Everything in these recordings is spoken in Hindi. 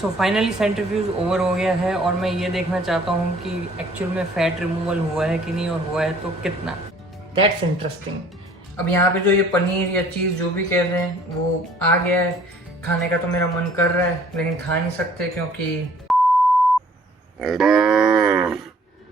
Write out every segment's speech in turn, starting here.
सो फाइनली सेंट्रीफ्यूज ओवर हो गया है और मैं ये देखना चाहता हूँ कि एक्चुअल में फ़ैट रिमूवल हुआ है कि नहीं, और हुआ है तो कितना। That's interesting. अब यहाँ पे जो ये पनीर या चीज़ जो भी कह रहे हैं वो आ गया है। खाने का तो मेरा मन कर रहा है लेकिन खा नहीं सकते क्योंकि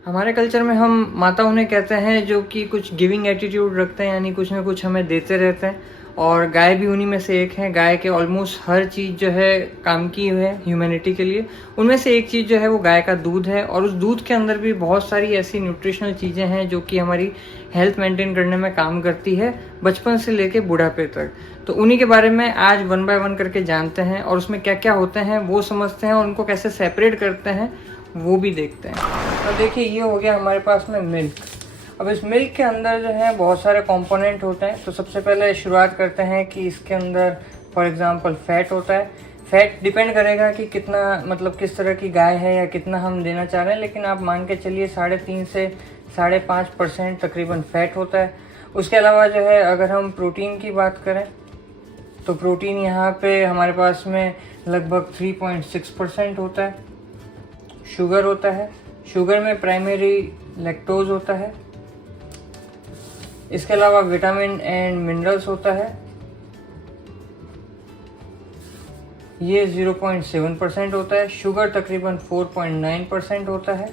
हमारे कल्चर में हम माता उन्हें कहते हैं जो कि कुछ गिविंग एटीट्यूड रखते हैं, यानी कुछ ना कुछ हमें देते रहते हैं। और गाय भी उन्हीं में से एक है। गाय के ऑलमोस्ट हर चीज़ जो है काम की है ह्यूमैनिटी के लिए। उनमें से एक चीज़ जो है वो गाय का दूध है, और उस दूध के अंदर भी बहुत सारी ऐसी न्यूट्रिशनल चीज़ें हैं जो कि हमारी हेल्थ मेंटेन करने में काम करती है, बचपन से लेके बुढ़ापे तक। तो उन्हीं के बारे में आज 1 बाय 1 करके जानते हैं, और उसमें क्या क्या होते हैं वो समझते हैं, और उनको कैसे सेपरेट करते हैं वो भी देखते हैं। तो देखिए, ये हो गया हमारे पास में मिल्क। अब इस मिल्क के अंदर जो है बहुत सारे कंपोनेंट होते हैं। तो सबसे पहले शुरुआत करते हैं कि इसके अंदर फॉर एग्जांपल फैट होता है। फैट डिपेंड करेगा कि कितना, मतलब किस तरह की गाय है या कितना हम देना चाह रहे हैं, लेकिन आप मान के चलिए 3.5 से 5.5% तकरीबन फैट होता है। उसके अलावा जो है अगर हम प्रोटीन की बात करें तो प्रोटीन यहाँ पे हमारे पास में लगभग 3.6% होता है। शुगर होता है, शुगर में प्राइमरी लैक्टोज होता है। इसके अलावा विटामिन एंड मिनरल्स होता है, ये 0.7% होता है। शुगर तकरीबन 4.9% होता है,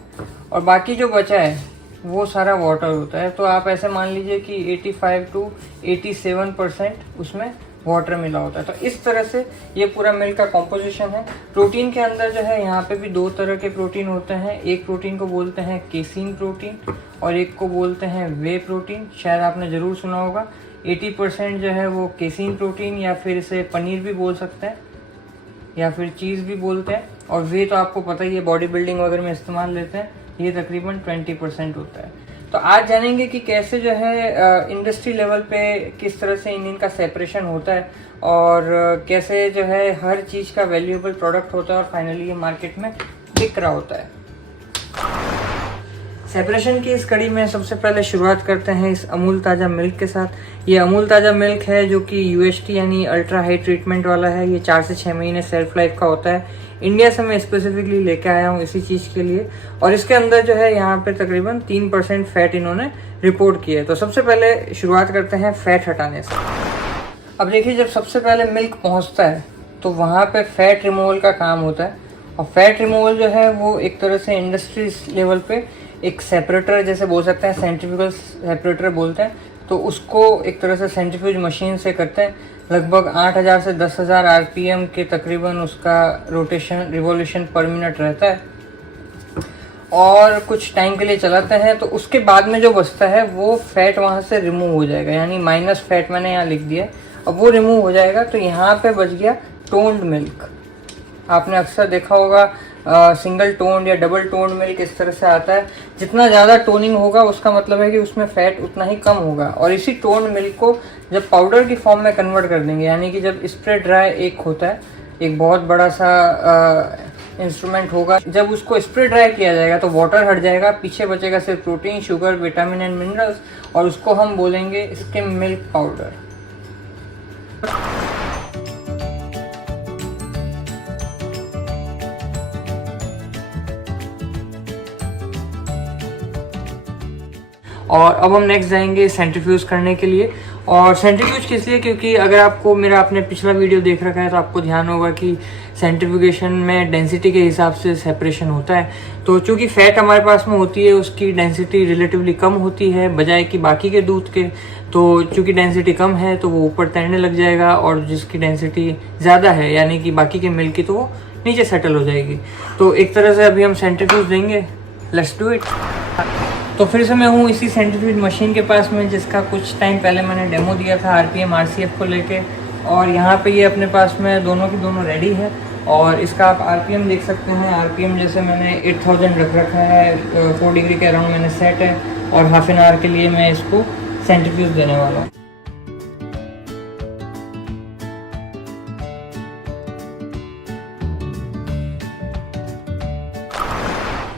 और बाकी जो बचा है वो सारा वाटर होता है। तो आप ऐसे मान लीजिए कि 85 to 87% उसमें वाटर मिला होता है। तो इस तरह से ये पूरा मिल्क का कॉम्पोजिशन है। प्रोटीन के अंदर जो है यहाँ पे भी 2 तरह के प्रोटीन होते हैं। एक प्रोटीन को बोलते हैं केसीन प्रोटीन, और एक को बोलते हैं वे प्रोटीन। शायद आपने ज़रूर सुना होगा। 80% जो है वो केसीन प्रोटीन, या फिर इसे पनीर भी बोल सकते हैं, या फिर चीज़ भी बोलते हैं। और वे तो आपको पता ही है, बॉडी बिल्डिंग वगैरह में इस्तेमाल लेते हैं। ये तकरीबन 20% होता है। तो आज जानेंगे कि कैसे जो है इंडस्ट्री लेवल पे किस तरह से इनका सेपरेशन होता है, और कैसे जो है हर चीज़ का वैल्यूएबल प्रोडक्ट होता है, और फाइनली ये मार्केट में बिक रहा होता है। सेपरेशन की इस कड़ी में सबसे पहले शुरुआत करते हैं इस अमूल ताज़ा मिल्क के साथ। ये अमूल ताज़ा मिल्क है जो कि यूएचटी यानी अल्ट्रा हाई ट्रीटमेंट वाला है। ये 4 से 6 महीने सेल्फ लाइफ का होता है। इंडिया से मैं स्पेसिफिकली लेके आया हूँ इसी चीज़ के लिए। और इसके अंदर जो है यहाँ पे तकरीबन 3% फैट इन्होंने रिपोर्ट किया है। तो सबसे पहले शुरुआत करते हैं फैट हटाने से। अब देखिए, जब सबसे पहले मिल्क पहुँचता है तो वहाँ पे फैट रिमूवल का काम होता है। और फैट रिमूवल जो है वो एक तरह से इंडस्ट्री लेवल पे एक सेपरेटर जैसे बोल सकते हैं, सेंट्रीफ्यूगल सेपरेटर बोलते हैं। तो उसको एक तरह से सेंट्रीफ्यूज मशीन से करते हैं। लगभग 8000 से 10000 आरपीएम के तकरीबन उसका रोटेशन रिवॉल्यूशन पर मिनट रहता है, और कुछ टाइम के लिए चलाते हैं। तो उसके बाद में जो बचता है वो फैट वहाँ से रिमूव हो जाएगा, यानी माइनस फैट मैंने यहाँ लिख दिया। अब वो रिमूव हो जाएगा तो यहाँ पे बच गया टोन्ड मिल्क। आपने अक्सर देखा होगा सिंगल टोन्ड या डबल टोन्ड मिल्क इस तरह से आता है। जितना ज़्यादा टोनिंग होगा उसका मतलब है कि उसमें फैट उतना ही कम होगा। और इसी टोन्ड मिल्क को जब पाउडर की फॉर्म में कन्वर्ट कर देंगे, यानी कि जब स्प्रे ड्राई एक होता है, एक बहुत बड़ा सा इंस्ट्रूमेंट होगा, जब उसको स्प्रे ड्राई किया जाएगा तो वाटर हट जाएगा, पीछे बचेगा सिर्फ protein, sugar, vitamin and minerals, और उसको हम बोलेंगे स्किम मिल्क पाउडर। और अब हम नेक्स्ट जाएंगे सेंट्रीफ्यूज करने के लिए। और सेंट्रीफ्यूज किस लिए, क्योंकि अगर आपको मेरा आपने पिछला वीडियो देख रखा है तो आपको ध्यान होगा कि सेंट्रीफ्यूगेशन में डेंसिटी के हिसाब से सेपरेशन होता है। तो चूंकि फैट हमारे पास में होती है उसकी डेंसिटी रिलेटिवली कम होती है बजाय कि बाकी के दूध के। तो चूंकि डेंसिटी कम है तो वो ऊपर तैरने लग जाएगा, और जिसकी डेंसिटी ज़्यादा है यानी कि बाकी के मिल्क की, तो वो नीचे सेटल हो जाएगी। तो एक तरह से अभी हम सेंट्रीफ्यूज देंगे। Let's do it. तो फिर से मैं हूँ इसी सेंट्रीफ्यूज मशीन के पास में, जिसका कुछ टाइम पहले मैंने डेमो दिया था आरपीएम आरसीएफ को लेके। और यहाँ पे ये अपने पास में दोनों की दोनों रेडी है। और इसका आप आरपीएम देख सकते हैं। आरपीएम जैसे मैंने 8000 रख रखा है, 4 डिग्री के अराउंड मैंने सेट है, और हाफ एन आवर के लिए मैं इसको सेंट्रीफ्यूज देने वाला हूँ।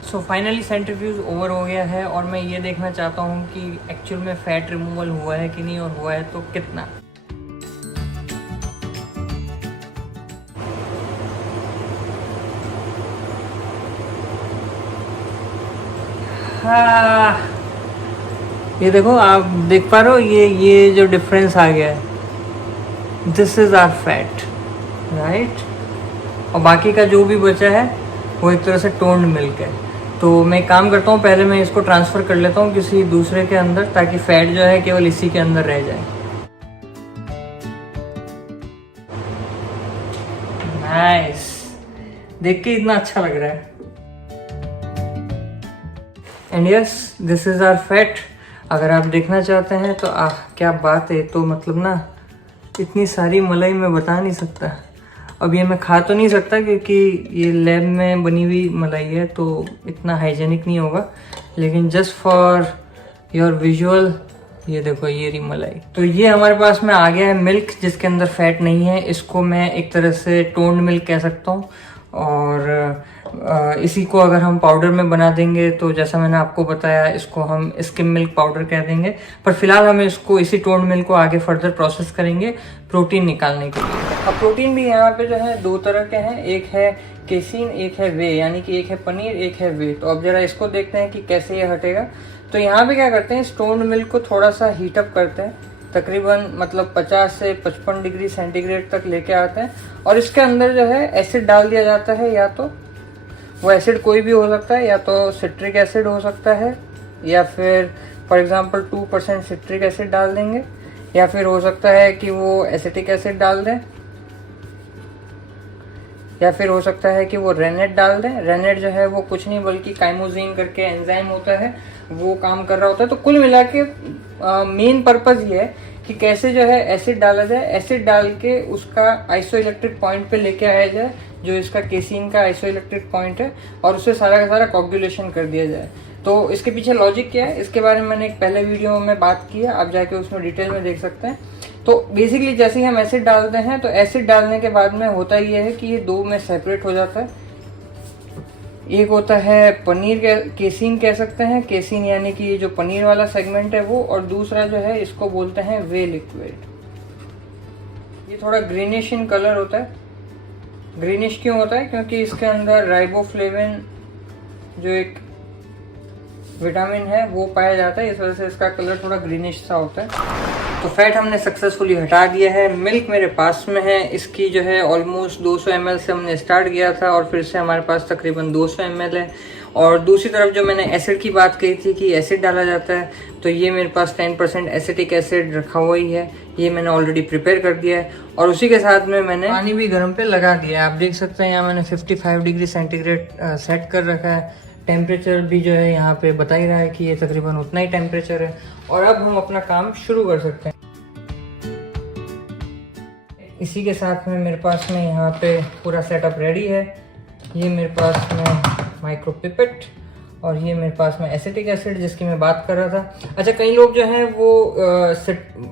सो फाइनली सेंट्रीफ्यूज ओवर हो गया है, और मैं ये देखना चाहता हूँ कि एक्चुअल में फ़ैट रिमूवल हुआ है कि नहीं, और हुआ है तो कितना। हाँ, ये देखो, आप देख पा रहे हो, ये जो डिफरेंस आ गया है, this is our fat, right. और बाकी का जो भी बचा है वो एक तरह से टोन्ड मिल्क है। तो मैं एक काम करता हूँ, पहले मैं इसको ट्रांसफ़र कर लेता हूँ किसी दूसरे के अंदर, ताकि फैट जो है केवल इसी के अंदर रह जाए। नाइस, देख के इतना अच्छा लग रहा है। And yes, this is our fat. अगर आप देखना चाहते हैं तो क्या बात है। तो मतलब ना, इतनी सारी मलाई मैं बता नहीं सकता। अब ये मैं खा तो नहीं सकता क्योंकि ये लैब में बनी हुई मलाई है, तो इतना हाइजेनिक नहीं होगा, लेकिन जस्ट फॉर योर विजुअल, ये देखो, ये रही मलाई। तो ये हमारे पास में आ गया है मिल्क जिसके अंदर फैट नहीं है। इसको मैं एक तरह से टोन्ड मिल्क कह सकता हूँ। और इसी को अगर हम पाउडर में बना देंगे तो जैसा मैंने आपको बताया, इसको हम स्किम मिल्क पाउडर कह देंगे। पर फिलहाल हम इसको इसी टोन्ड मिल्क को आगे फर्दर प्रोसेस करेंगे प्रोटीन निकालने के लिए। अब प्रोटीन भी यहाँ पे जो है दो तरह के हैं, एक है केसीन, एक है वे, यानी कि एक है पनीर, एक है वे। तो अब जरा इसको देखते हैं कि कैसे ये हटेगा। तो यहाँ पे क्या करते हैं, इस टोन्ड मिल्क को थोड़ा सा हीटअप करते हैं, तकरीबन मतलब 50 से 55 डिग्री सेंटीग्रेड तक लेके आते हैं। और इसके अंदर जो है एसिड डाल दिया जाता है, या तो वो एसिड कोई भी हो सकता है, या तो सिट्रिक एसिड हो सकता है, या फिर फॉर एग्जांपल 2% सिट्रिक एसिड डाल देंगे, या फिर हो सकता है कि वो एसिटिक एसिड डाल दें, या फिर हो सकता है कि वो रेनेट डाल दें। रेनेट जो है वो कुछ नहीं बल्कि काइमोजीन करके एंजाइम होता है, वो काम कर रहा होता है। तो कुल मिला के मेन पर्पज ये है कि कैसे जो है एसिड डाला जाए, एसिड डाल के उसका आइसोइलेक्ट्रिक पॉइंट पे लेके आया जाए, जो इसका केसीन का आइसोइलेक्ट्रिक पॉइंट है, और उससे सारा का सारा कोगुलेशन कर दिया जाए। तो इसके पीछे लॉजिक क्या है, इसके बारे में मैंने एक पहले वीडियो में बात की है, आप जाके उसमें डिटेल में देख सकते हैं। तो बेसिकली जैसे ही हम एसिड डालते हैं, तो एसिड डालने के बाद में होता ये है कि ये दो में सेपरेट हो जाता है। एक होता है पनीर केसीन कह सकते हैं, केसीन यानी कि ये जो पनीर वाला सेगमेंट है वो, और दूसरा जो है इसको बोलते हैं वे लिक्विड। ये थोड़ा ग्रीनिश इन कलर होता है। ग्रीनिश क्यों होता है, क्योंकि इसके अंदर राइबोफ्लेविन जो एक विटामिन है वो पाया जाता है, इस वजह से इसका कलर थोड़ा ग्रीनिश सा होता है। तो फैट हमने सक्सेसफुली हटा दिया है। मिल्क मेरे पास में है, इसकी जो है ऑलमोस्ट 200 ml से हमने स्टार्ट किया था, और फिर से हमारे पास तकरीबन 200 ml है। और दूसरी तरफ जो मैंने एसिड की बात कही थी कि एसिड डाला जाता है, तो ये मेरे पास 10% एसिटिक एसिड रखा हुआ ही है, ये मैंने ऑलरेडी प्रिपेयर कर दिया है। और उसी के साथ में मैंने पानी भी गर्म पे लगा दिया है। आप देख सकते हैं यहाँ मैंने 55 डिग्री सेंटीग्रेड सेट कर रखा है। टेम्परेचर भी जो है यहाँ पे बता ही रहा है कि ये तकरीबन उतना ही टेम्परेचर है। और अब हम अपना काम शुरू कर सकते हैं। इसी के साथ में मेरे पास में यहाँ पे पूरा सेटअप रेडी है। ये मेरे पास में माइक्रो पिपेट, और ये मेरे पास में एसिटिक एसिड जिसकी मैं बात कर रहा था। अच्छा, कई लोग जो हैं वो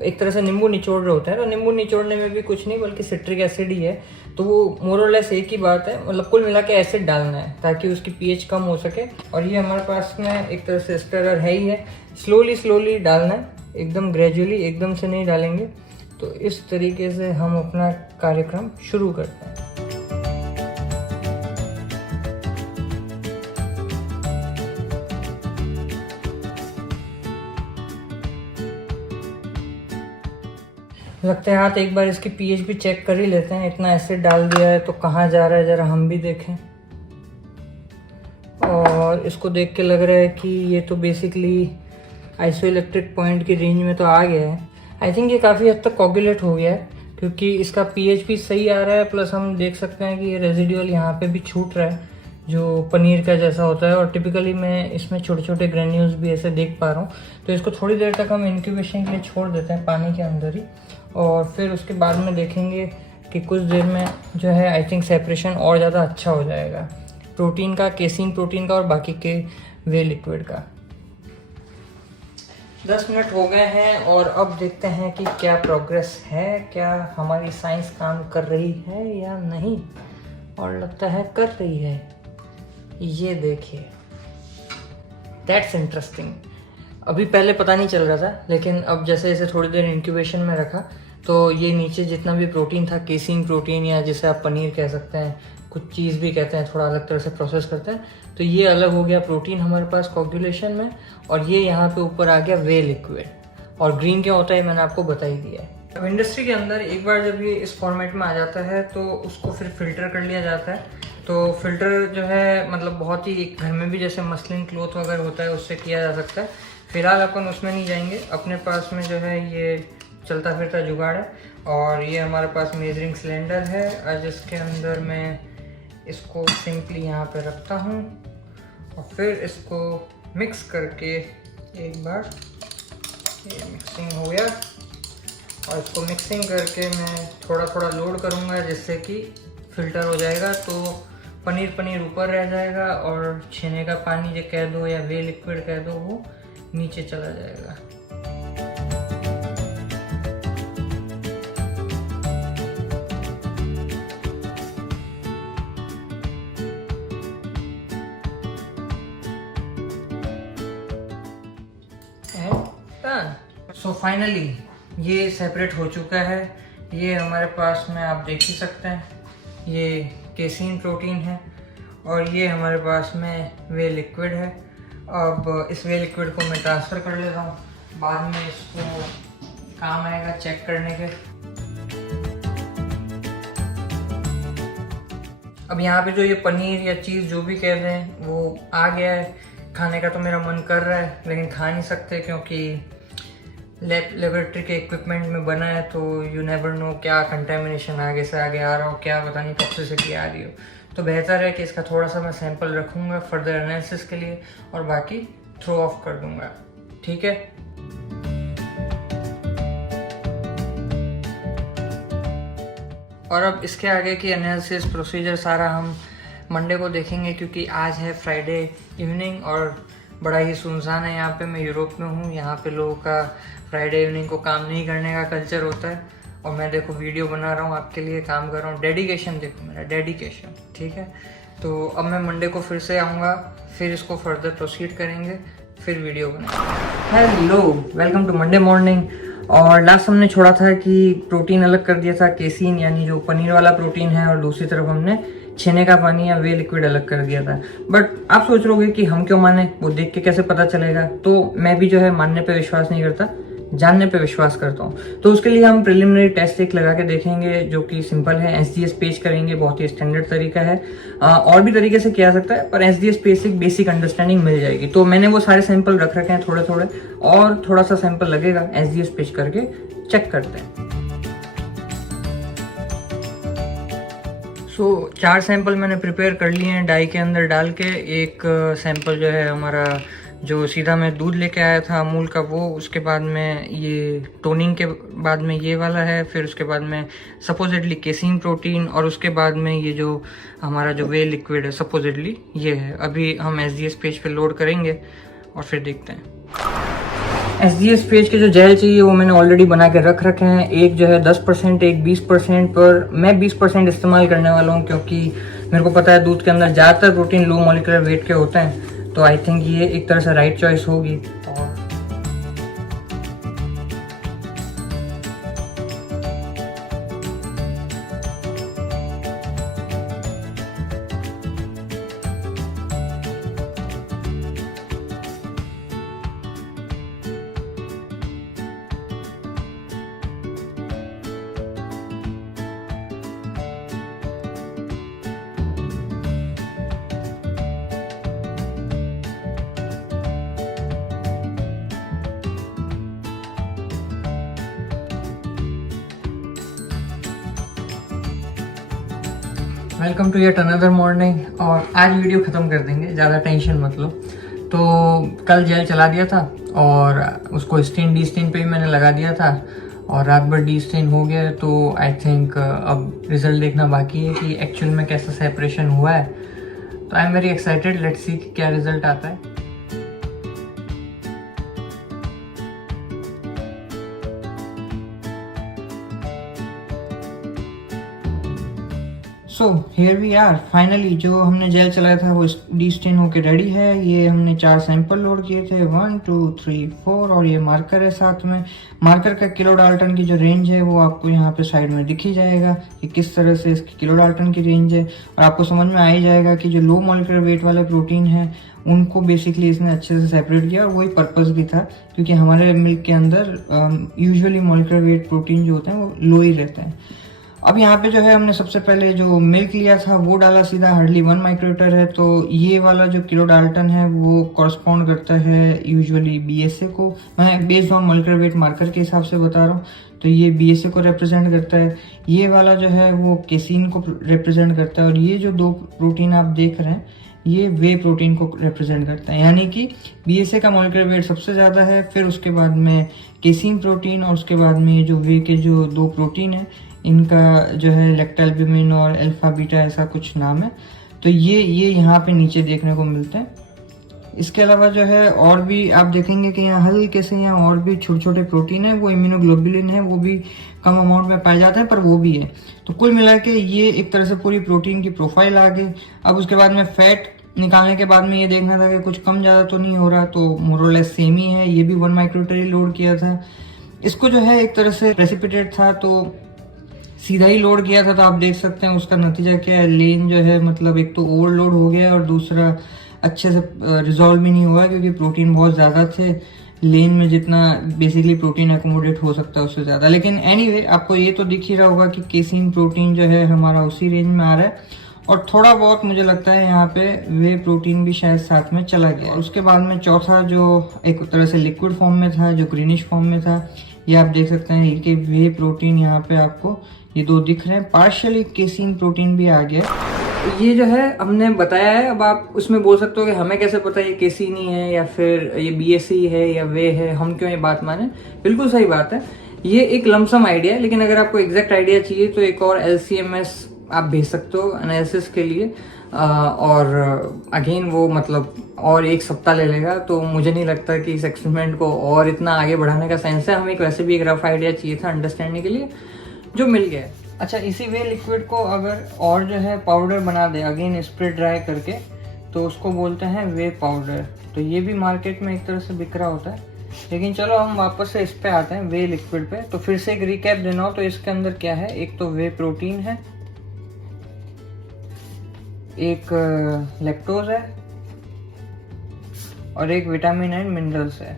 एक तरह से नींबू निचोड़ रहे होते हैं, तो नींबू निचोड़ने में भी कुछ नहीं बल्कि सिट्रिक एसिड ही है। तो वो मोर और लेस एक ही बात है, मतलब कुल मिला के एसिड डालना है ताकि उसकी पीएच कम हो सके। और ये हमारे पास में एक तरह से स्टरर है ही है। स्लोली डालना है, एकदम ग्रेजुअली, एकदम से नहीं डालेंगे। तो इस तरीके से हम अपना कार्यक्रम शुरू करते हैं। लगता है हाथ एक बार इसकी पीएच भी चेक कर ही लेते हैं। इतना एसिड डाल दिया है तो कहाँ जा रहा है जरा हम भी देखें। और इसको देख के लग रहा है कि ये तो बेसिकली आइसोइलेक्ट्रिक पॉइंट की रेंज में तो आ गया है। आई थिंक ये काफ़ी हद तक कोगुलेट हो गया है क्योंकि इसका पीएच भी सही आ रहा है, प्लस हम देख सकते हैं कि ये रेजिडुअल यहाँ पे भी छूट रहा है जो पनीर का जैसा होता है। और टिपिकली मैं इसमें छोटे छोटे ग्रेन्यूल्स भी ऐसे देख पा रहा हूँ। तो इसको थोड़ी देर तक हम इंक्यूबेशन के लिए छोड़ देते हैं पानी के अंदर ही, और फिर उसके बाद में देखेंगे कि कुछ देर में जो है आई थिंक सेपरेशन और ज़्यादा अच्छा हो जाएगा प्रोटीन का, केसीन प्रोटीन का और बाकी के वे लिक्विड का। 10 मिनट हो गए हैं और अब देखते हैं कि क्या प्रोग्रेस है, क्या हमारी साइंस काम कर रही है या नहीं। और लगता है कर रही है। ये देखिए, दैट्स इंटरेस्टिंग। अभी पहले पता नहीं चल रहा था, लेकिन अब जैसे जैसे थोड़ी देर इंक्यूबेशन में रखा तो ये नीचे जितना भी प्रोटीन था, केसीन प्रोटीन या जिसे आप पनीर कह सकते हैं, कुछ चीज़ भी कहते हैं, थोड़ा अलग तरह से प्रोसेस करते हैं। तो ये अलग हो गया प्रोटीन हमारे पास कोagulation में, और ये यहाँ पे ऊपर आ गया वे लिक्विड, और ग्रीन क्या होता है मैंने आपको बता ही दिया है। अब इंडस्ट्री के अंदर एक बार जब ये इस फॉर्मेट में आ जाता है तो उसको फिर फिल्टर कर लिया जाता है। तो फिल्टर जो है मतलब बहुत ही घर में भी जैसे मसलिन क्लॉथ वगैरह होता है उससे किया जा सकता है। फिलहाल अपन उसमें नहीं जाएंगे, अपने पास में जो है ये चलता फिरता जुगाड़ है, और ये हमारे पास मेजरिंग सिलेंडर है जिसके अंदर मैं इसको सिंपली यहाँ पे रखता हूँ और फिर इसको मिक्स करके एक बार ये मिक्सिंग हो गया, और इसको मिक्सिंग करके मैं थोड़ा थोड़ा लोड करूँगा जिससे कि फ़िल्टर हो जाएगा। तो पनीर ऊपर रह जाएगा और छेने का पानी जो कह दो या वे लिक्विड कह दो वो नीचे चला जाएगा। सो फाइनली ये सेपरेट हो चुका है। ये हमारे पास में आप देख ही सकते हैं, ये केसीन प्रोटीन है और ये हमारे पास में वे लिक्विड है। अब इस वे लिक्विड को मैं ट्रांसफ़र कर ले रहा हूँ, बाद में इसको काम आएगा चेक करने के। अब यहाँ पे जो ये पनीर या चीज़ जो भी कह रहे हैं वो आ गया है। खाने का तो मेरा मन कर रहा है लेकिन खा नहीं सकते क्योंकि लेबोरेटरी के इक्विपमेंट में बना है, तो यू नेवर नो क्या कंटेमिनेशन आगे से आगे आ रहा हो, क्या पता नहीं टॉक्सिसिटी आ रही हो। तो बेहतर है कि इसका थोड़ा सा मैं सैंपल रखूँगा फर्दर एनालिसिस के लिए और बाकी थ्रो ऑफ कर दूँगा। ठीक है। और अब इसके आगे की एनालिसिस प्रोसीजर सारा हम मंडे को देखेंगे, क्योंकि आज है फ्राइडे इवनिंग और बड़ा ही सुनसान है यहाँ पे। मैं यूरोप में हूँ, यहाँ पे लोगों का फ्राइडे इवनिंग को काम नहीं करने का कल्चर होता है, और मैं देखो वीडियो बना रहा हूँ आपके लिए, काम कर रहा हूँ। डेडिकेशन देखो मेरा, डेडिकेशन। ठीक है। तो अब मैं मंडे को फिर से आऊँगा, फिर इसको फर्दर प्रोसीड करेंगे, फिर वीडियो बनाएंगे। Hello, welcome to Monday morning. और लास्ट हमने छोड़ा था कि प्रोटीन अलग कर दिया था, केसीन यानी जो पनीर वाला प्रोटीन है, और दूसरी तरफ हमने छेने का पानी या वे लिक्विड अलग कर दिया था। बट आप सोच रहे होगे कि हम क्यों माने, वो देख के कैसे पता चलेगा। तो मैं भी जो है मानने पे विश्वास नहीं करता, जानने पे विश्वास करता हूँ। तो उसके लिए हम प्रिलिमिनरी टेस्ट एक लगा के देखेंगे जो कि सिंपल है। SGS पेज करेंगे, बहुत ही स्टैंडर्ड तरीका है। और भी तरीके से किया सकता है, पर SGS पेज से बेसिक अंडरस्टैंडिंग मिल जाएगी। तो मैंने वो सारे सैंपल रख रखे हैं थोड़े थोड़े, और थोड़ा सा सैंपल लगेगा, SGS पेज करके चेक करते हैं। सो 4 सैंपल मैंने प्रिपेयर कर लिए हैं डाई के अंदर डाल के। एक सैंपल जो है हमारा जो सीधा मैं दूध लेके आया था अमूल का वो, उसके बाद में ये टोनिंग के बाद में ये वाला है, फिर उसके बाद में सपोजिटली केसीन प्रोटीन, और उसके बाद में ये जो हमारा जो वे लिक्विड है सपोजिटली ये है। अभी हम SGS पेज पे लोड करेंगे और फिर देखते हैं। SGS पेज के जो जेल चाहिए वो मैंने ऑलरेडी बना के रख रखे हैं। एक जो है 10%, एक 20%, पर मैं 20% इस्तेमाल करने वाला हूँ क्योंकि मेरे को पता है दूध के अंदर ज़्यादातर प्रोटीन लो मॉलिक्यूलर वेट के होते हैं। तो आई थिंक ये एक तरह से राइट चॉइस होगी। Welcome to yet another morning. और आज वीडियो ख़त्म कर देंगे, ज़्यादा टेंशन मत लो। तो कल जेल चला दिया था और उसको स्टेन डी स्टेन पे भी मैंने लगा दिया था, और रात भर डी स्टेन हो गया। तो आई थिंक अब रिजल्ट देखना बाकी है कि एक्चुअल में कैसा सेपरेशन हुआ है। तो I am very excited, let's see क्या रिजल्ट आता है। So here we are finally, जो हमने जेल चलाया था वो डीस्टेन होके रेडी है। ये हमने 4 सैंपल लोड किए थे, 1 2 3 4, और ये मार्कर है साथ में। मार्कर का किलो डाल्टन की जो रेंज है वो आपको यहाँ पे साइड में दिख ही जाएगा कि किस तरह से इसकी किलो डाल्टन की रेंज है, और आपको समझ में आ ही जाएगा कि जो लो मॉलिक्यूलर वेट वाले प्रोटीन है उनको बेसिकली इसने अच्छे से सेपरेट किया, और वही पर्पस भी था क्योंकि हमारे मिल्क के अंदर यूजुअली मॉलिक्यूलर वेट प्रोटीन जो होते हैं वो लो ही रहते हैं। अब यहाँ पे जो है हमने सबसे पहले जो मिल्क लिया था वो डाला सीधा, हार्डली 1 माइक्रोलीटर है। तो ये वाला जो किलो डाल्टन है वो कॉरस्पॉन्ड करता है यूजुअली बीएसए को। मैं based on molecular weight marker के हिसाब से बता रहा हूँ, तो ये बीएसए को रिप्रेजेंट करता है। ये वाला जो है वो केसीन को रिप्रेजेंट करता है, और ये जो 2 प्रोटीन आप देख रहे हैं ये वे प्रोटीन को रिप्रेजेंट करता है। यानी कि बीएसए का मॉलिक्यूलर वेट सबसे ज़्यादा है, फिर उसके बाद में केसीन प्रोटीन, और उसके बाद में ये जो वे के जो 2 प्रोटीन है इनका जो है लैक्टोअल्बुमिन और अल्फा बीटा ऐसा कुछ नाम है। तो ये यहाँ पे नीचे देखने को मिलते हैं। इसके अलावा जो है और भी आप देखेंगे कि यहाँ हल्के से यहाँ और भी छोटे छोटे प्रोटीन है, वो इम्यूनोग्लोबुलिन है, वो भी कम अमाउंट में पाए जाते हैं पर वो भी है। तो कुल मिला के ये एक तरह से पूरी प्रोटीन की प्रोफाइल आ गई। अब उसके बाद में फैट निकालने के बाद में ये देखना था कि कुछ कम ज़्यादा तो नहीं हो रहा, तो मोरलेस सेम ही है। ये भी 1 माइक्रोलीटर ही लोड किया था। इसको जो है एक तरह से प्रेसिपिटेट था तो सीधा ही लोड किया था, तो आप देख सकते हैं उसका नतीजा क्या है। लेन जो है मतलब एक तो ओवरलोड हो गया और दूसरा अच्छे से रिजॉल्व भी नहीं हुआ क्योंकि प्रोटीन बहुत ज़्यादा थे। लेन में जितना बेसिकली प्रोटीन एकोमोडेट हो सकता है उससे ज़्यादा। लेकिन एनीवे आपको ये तो दिख ही रहा होगा कि केसीन प्रोटीन जो है हमारा उसी रेंज में आ रहा है, और थोड़ा बहुत मुझे लगता है यहाँ पे वे प्रोटीन भी शायद साथ में चला गया। और उसके बाद में चौथा जो एक तरह से लिक्विड फॉर्म में था, जो ग्रीनिश फॉर्म में था, ये आप देख सकते हैं कि वे प्रोटीन यहाँ पे आपको ये 2 दिख रहे हैं। पार्शियली केसीन प्रोटीन भी आ गया। ये जो है हमने बताया है। अब आप उसमें बोल सकते हो कि हमें कैसे पता ये केसीन ही है या फिर ये बीएसई है या वे है, हम क्यों ये बात माने। बिल्कुल सही बात है, ये एक लमसम आइडिया है, लेकिन अगर आपको एग्जैक्ट आइडिया चाहिए तो एक और LCMS आप भेज सकते हो एनालिसिस के लिए, और अगेन वो मतलब और 1 सप्ताह ले लेगा। तो मुझे नहीं लगता कि इस एक्सपेरिमेंट को और इतना आगे बढ़ाने का सेंस है। हमें वैसे भी एक रफ आइडिया चाहिए था अंडरस्टैंडिंग के लिए, जो मिल गया। अच्छा, इसी वे लिक्विड को अगर और जो है पाउडर बना दे अगेन स्प्रे ड्राई करके, तो उसको बोलते हैं वे पाउडर। तो ये भी मार्केट में एक तरह से बिक रहा होता है। लेकिन चलो हम वापस से इस पे आते हैं, वे लिक्विड पे। तो फिर से एक रिकैप देना हो तो इसके अंदर क्या है, एक तो वे प्रोटीन है, एक लैक्टोज है, और एक विटामिन एंड मिनरल्स है।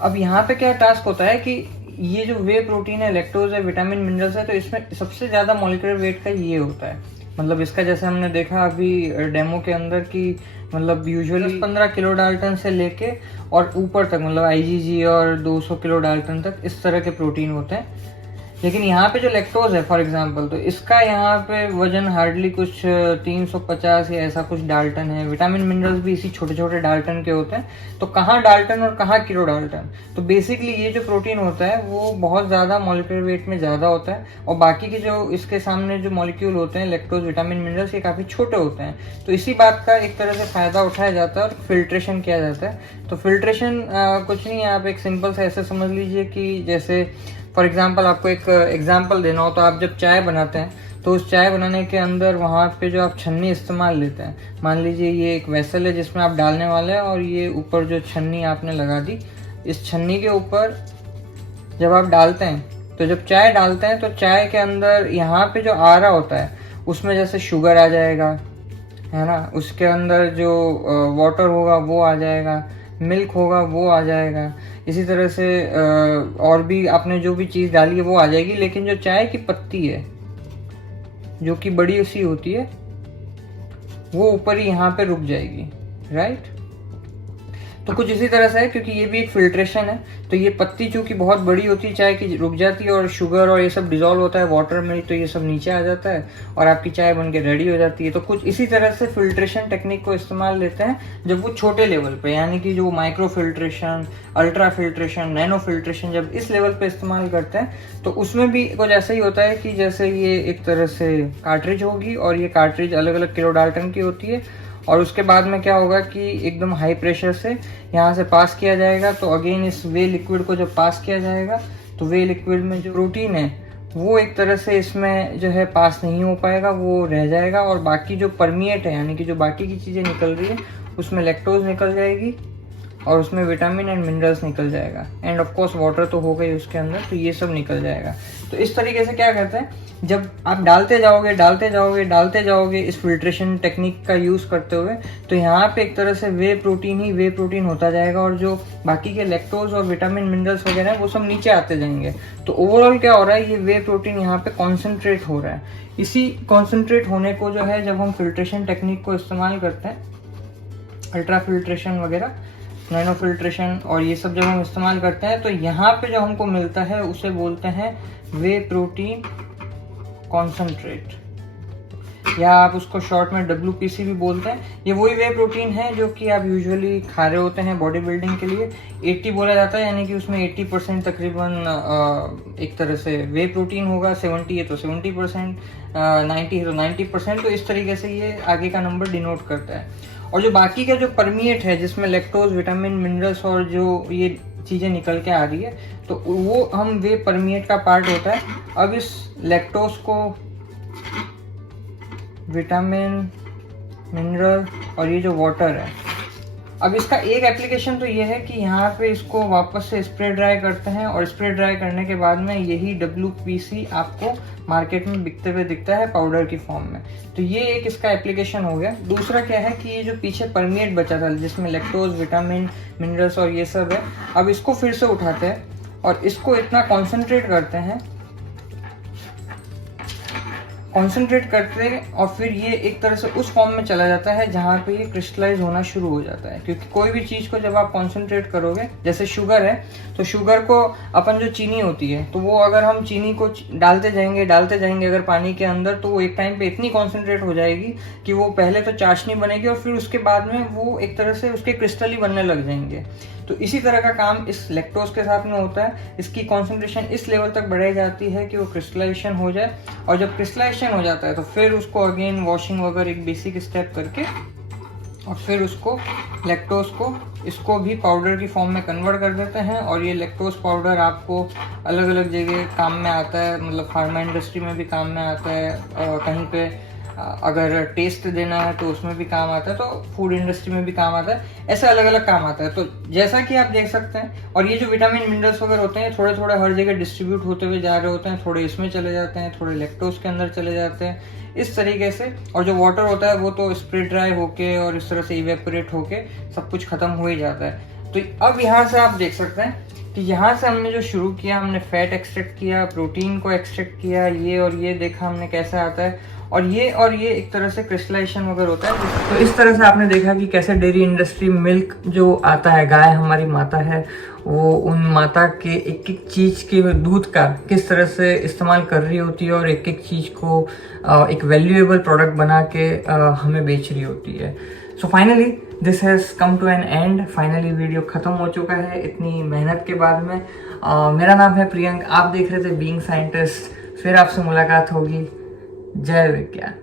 अब यहाँ पे क्या टास्क होता है कि ये जो वे प्रोटीन है, लैक्टोज है, विटामिन मिनरल्स है, तो इसमें सबसे ज़्यादा मॉलिक्यूलर वेट का ये होता है। मतलब इसका जैसे हमने देखा अभी डेमो के अंदर कि मतलब यूजुअली 15 किलो डाल्टन से लेके और ऊपर तक, मतलब IgG और 200 किलो डाल्टन तक इस तरह के प्रोटीन होते हैं। लेकिन यहाँ पे जो लैक्टोज है फॉर एग्जांपल, तो इसका यहाँ पे वजन हार्डली कुछ 350 या ऐसा कुछ डाल्टन है। विटामिन मिनरल्स भी इसी छोटे छोटे डाल्टन के होते हैं। तो कहाँ डाल्टन और कहाँ किलो डाल्टन। तो बेसिकली ये जो प्रोटीन होता है वो बहुत ज़्यादा मॉलिक्यूलर वेट में ज़्यादा होता है, और बाकी के जो इसके सामने जो मॉलिक्यूल होते हैं लैक्टोज, विटामिन, मिनरल्स, ये काफ़ी छोटे होते हैं। तो इसी बात का एक तरह से फ़ायदा उठाया जाता है और फिल्ट्रेशन किया जाता है। तो फिल्ट्रेशन कुछ नहीं है, आप एक सिंपल से ऐसे समझ लीजिए कि जैसे फॉर एग्जाम्पल आपको एक एग्जाम्पल देना हो तो आप जब चाय बनाते हैं तो उस चाय बनाने के अंदर वहाँ पे जो आप छन्नी इस्तेमाल लेते हैं, मान लीजिए ये एक वेसल है जिसमें आप डालने वाले हैं, और ये ऊपर जो छन्नी आपने लगा दी, इस छन्नी के ऊपर जब आप डालते हैं तो जब चाय डालते हैं तो चाय के अंदर यहाँ पे जो आरा होता है उसमें जैसे शुगर आ जाएगा, है ना, उसके अंदर जो वाटर होगा वो आ जाएगा, मिल्क होगा वो आ जाएगा, इसी तरह से और भी आपने जो भी चीज़ डाली है वो आ जाएगी। लेकिन जो चाय की पत्ती है जो कि बड़ी सी होती है वो ऊपर ही यहाँ पे रुक जाएगी, राइट। तो कुछ इसी तरह से है, क्योंकि ये भी एक फिल्ट्रेशन है। तो ये पत्ती चूंकि बहुत बड़ी होती है चाय की, रुक जाती है, और शुगर और ये सब डिजोल्व होता है वाटर में, तो ये सब नीचे आ जाता है और आपकी चाय बन के रेडी हो जाती है। तो कुछ इसी तरह से फिल्ट्रेशन टेक्निक को इस्तेमाल लेते हैं जब वो छोटे लेवल पे, यानी कि जो micro filtration, ultra filtration, nano filtration जब इस लेवल पे इस्तेमाल करते हैं तो उसमें भी कुछ ऐसा ही होता है कि जैसे ये एक तरह से कार्ट्रिज होगी, और ये कार्ट्रिज अलग अलग किलो डाल्टन की होती है, और उसके बाद में क्या होगा कि एकदम हाई प्रेशर से यहाँ से पास किया जाएगा। तो अगेन इस वे लिक्विड को जब पास किया जाएगा तो वे लिक्विड में जो प्रोटीन है वो एक तरह से इसमें जो है पास नहीं हो पाएगा, वो रह जाएगा। और बाकी जो परमिएट है यानी कि जो बाकी की चीज़ें निकल रही है उसमें लैक्टोज निकल जाएगी और उसमें विटामिन एंड मिनरल्स निकल जाएगा, एंड ऑफ कोर्स वाटर तो हो गई उसके अंदर, तो ये सब निकल जाएगा। तो इस तरीके से क्या करते हैं, जब आप डालते जाओगे इस फिल्ट्रेशन टेक्निक का यूज़ करते हुए, तो यहाँ पे एक तरह से वे प्रोटीन ही वे प्रोटीन होता जाएगा और जो बाकी के लैक्टोज और विटामिन मिनरल्स वगैरह वो सब नीचे आते जाएंगे। तो ओवरऑल क्या हो रहा है, ये वे प्रोटीन यहाँ पे कॉन्सेंट्रेट हो रहा है। इसी कॉन्सेंट्रेट होने को जो है जब हम फिल्ट्रेशन टेक्निक को इस्तेमाल करते हैं, अल्ट्रा फिल्ट्रेशन वगैरह, नैनो फिल्ट्रेशन और ये सब जब हम इस्तेमाल करते हैं, तो यहाँ पे जो हमको मिलता है उसे बोलते हैं वे प्रोटीन कॉन्सेंट्रेट, या आप उसको शॉर्ट में WPC भी बोलते हैं। ये वही वे प्रोटीन है जो कि आप यूजुअली खा रहे होते हैं बॉडी बिल्डिंग के लिए। 80 बोला जाता है, यानी कि उसमें 80% तकरीबन एक तरह से वे प्रोटीन होगा, 70 है तो 70%, 90 है तो 90%। तो इस तरीके से ये आगे का नंबर डिनोट करता है। और जो बाकी का जो परमिएट है जिसमें लैक्टोज, विटामिन, मिनरल्स और जो ये चीज़ें निकल के आ रही है, तो वो हम वे परमिएट का पार्ट होता है। अब इस लैक्टोज को, विटामिन, मिनरल और ये जो वाटर है, अब इसका एक एप्लीकेशन तो ये है कि यहाँ पे इसको वापस से स्प्रे ड्राई करते हैं और स्प्रे ड्राई करने के बाद में यही WPC आपको मार्केट में बिकते हुए दिखता है पाउडर की फॉर्म में। तो ये एक इसका एप्लीकेशन हो गया। दूसरा क्या है कि ये जो पीछे परमिएट बचा था जिसमें लैक्टोज, विटामिन, मिनरल्स और ये सब है, अब इसको फिर से उठाते हैं और इसको इतना कॉन्सेंट्रेट करते हैं, कॉन्सेंट्रेट करते हैं, और फिर ये एक तरह से उस फॉर्म में चला जाता है जहाँ पे ये क्रिस्टलाइज होना शुरू हो जाता है। क्योंकि कोई भी चीज़ को जब आप कॉन्सेंट्रेट करोगे, जैसे शुगर है, तो शुगर को अपन जो चीनी होती है, तो वो अगर हम चीनी को डालते जाएंगे अगर पानी के अंदर, तो वो एक टाइम पे इतनी कॉन्सेंट्रेट हो जाएगी कि वो पहले तो चाशनी बनेगी और फिर उसके बाद में वो एक तरह से उसके क्रिस्टल ही बनने लग जाएंगे। तो इसी तरह का काम इस लैक्टोज के साथ में होता है। इसकी कॉन्सेंट्रेशन इस लेवल तक बढ़ाई जाती है कि वो क्रिस्टलाइजेशन हो जाए, और जब क्रिस्टलाइजेशन हो जाता है तो फिर उसको अगेन वॉशिंग वगैरह एक बेसिक स्टेप करके, और फिर उसको लैक्टोज को, इसको भी पाउडर की फॉर्म में कन्वर्ट कर देते हैं। और ये लैक्टोज पाउडर आपको अलग अलग जगह काम में आता है, मतलब फार्मा इंडस्ट्री में भी काम में आता है, कहीं पे अगर टेस्ट देना है तो उसमें भी काम आता है, तो फूड इंडस्ट्री में भी काम आता है, ऐसे अलग अलग काम आता है। तो जैसा कि आप देख सकते हैं, और ये जो विटामिन मिनरल्स वगैरह होते हैं थोड़े थोड़े हर जगह डिस्ट्रीब्यूट होते हुए जा रहे होते हैं, थोड़े इसमें चले जाते हैं, थोड़े लैक्टोज के अंदर चले जाते हैं, इस तरीके से। और जो वाटर होता है वो तो स्प्रे ड्राई होके और इस तरह से इवेपोरेट होके सब कुछ खत्म हो ही जाता है। तो अब यहाँ से आप देख सकते हैं कि यहाँ से हमने जो शुरू किया, हमने फैट एक्सट्रैक्ट किया, प्रोटीन को एक्सट्रैक्ट किया, ये और ये देखा हमने कैसे आता है, और ये एक तरह से क्रिस्टलाइजेशन वगैरह होता है। तो इस तरह से आपने देखा कि कैसे डेयरी इंडस्ट्री मिल्क जो आता है, गाय हमारी माता है, वो उन माता के एक एक चीज़ के दूध का किस तरह से इस्तेमाल कर रही होती है और एक एक चीज़ को एक वैल्यूएबल प्रोडक्ट बना के हमें बेच रही होती है। So finally this has come to an end. Finally video ख़त्म हो चुका है इतनी मेहनत के बाद में। मेरा नाम है प्रियंक, आप देख रहे थे बीइंग साइंटिस्ट। फिर आपसे मुलाकात होगी। जय विज्ञान।